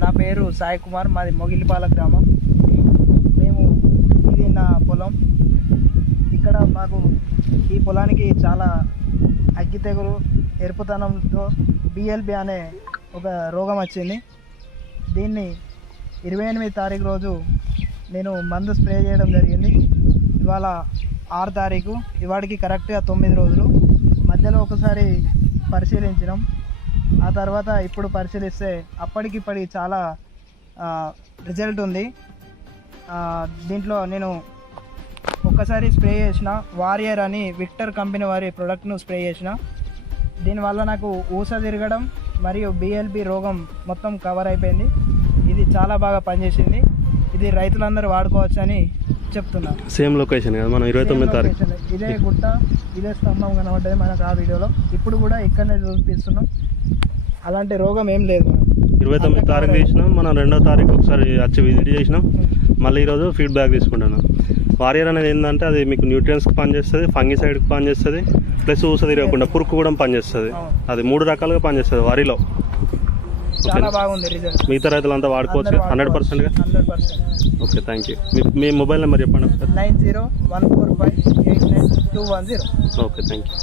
నా పేరు సాయి కుమార్ మాది మొగిలిపాల గ్రామం. మేము ఇది నా పొలం. ఇక్కడ మాకు ఈ పొలానికి చాలా అగ్గి తెగులు ఎరుపుతనంతో బిఎల్బి అనే ఒక రోగం వచ్చింది. దీన్ని ఇరవై ఎనిమిది తారీఖు రోజు నేను మందు స్ప్రే చేయడం జరిగింది. ఇవాళ ఆరు తారీఖు. ఇవాడికి కరెక్ట్గా తొమ్మిది రోజులు. మధ్యలో ఒకసారి పరిశీలించినాం. ఆ తర్వాత ఇప్పుడు పరిశీలిస్తే అప్పటికిప్పటికి చాలా రిజల్ట్ ఉంది. దీంట్లో నేను ఒక్కసారి స్ప్రే చేసిన వారియర్ అని విక్టర్ కంపెనీ వారి ప్రోడక్ట్ను స్ప్రే చేసిన. దీనివల్ల నాకు ఊస తిరగడం మరియు బిఎల్బి రోగం మొత్తం కవర్ అయిపోయింది. ఇది చాలా బాగా పనిచేసింది. ఇది రైతులందరూ వాడుకోవచ్చు అని చెప్తున్నా. సేమ్ లొకేషన్ కదా? మనం ఇరవై తొమ్మిది తారీఖు. ఇదే గుట్ట ఇదే స్తంభం కనబడ్డది మనకు ఆ వీడియోలో. ఇప్పుడు కూడా ఇక్కడనే చూపిస్తున్నాం. అలాంటి రోగం ఏం లేదు. ఇరవై తొమ్మిది తారీఖు తీసినాం. మనం రెండో తారీఖు ఒకసారి వచ్చి విజిట్ చేసినాం. మళ్ళీ ఈరోజు ఫీడ్బ్యాక్ తీసుకుంటున్నాం. వారియర్ అనేది ఏంటంటే అది మీకు న్యూట్రియన్స్కి పనిచేస్తుంది ఫంగిసైడ్కి పనిచేస్తుంది ప్లస్ ఊస తిరగకుండా పురుకు కూడా పనిచేస్తుంది. అది మూడు రకాలుగా పనిచేస్తుంది వరిలో. చాలా బాగుంది రిజల్ట్ మిగతా రైతులంతా వాడుకోవచ్చు hundred percent. Okay thank you మీ మీ మొబైల్ నెంబర్ చెప్పండి ఒకసారి. Nine zero one four five eight nine two one zero. Okay thank you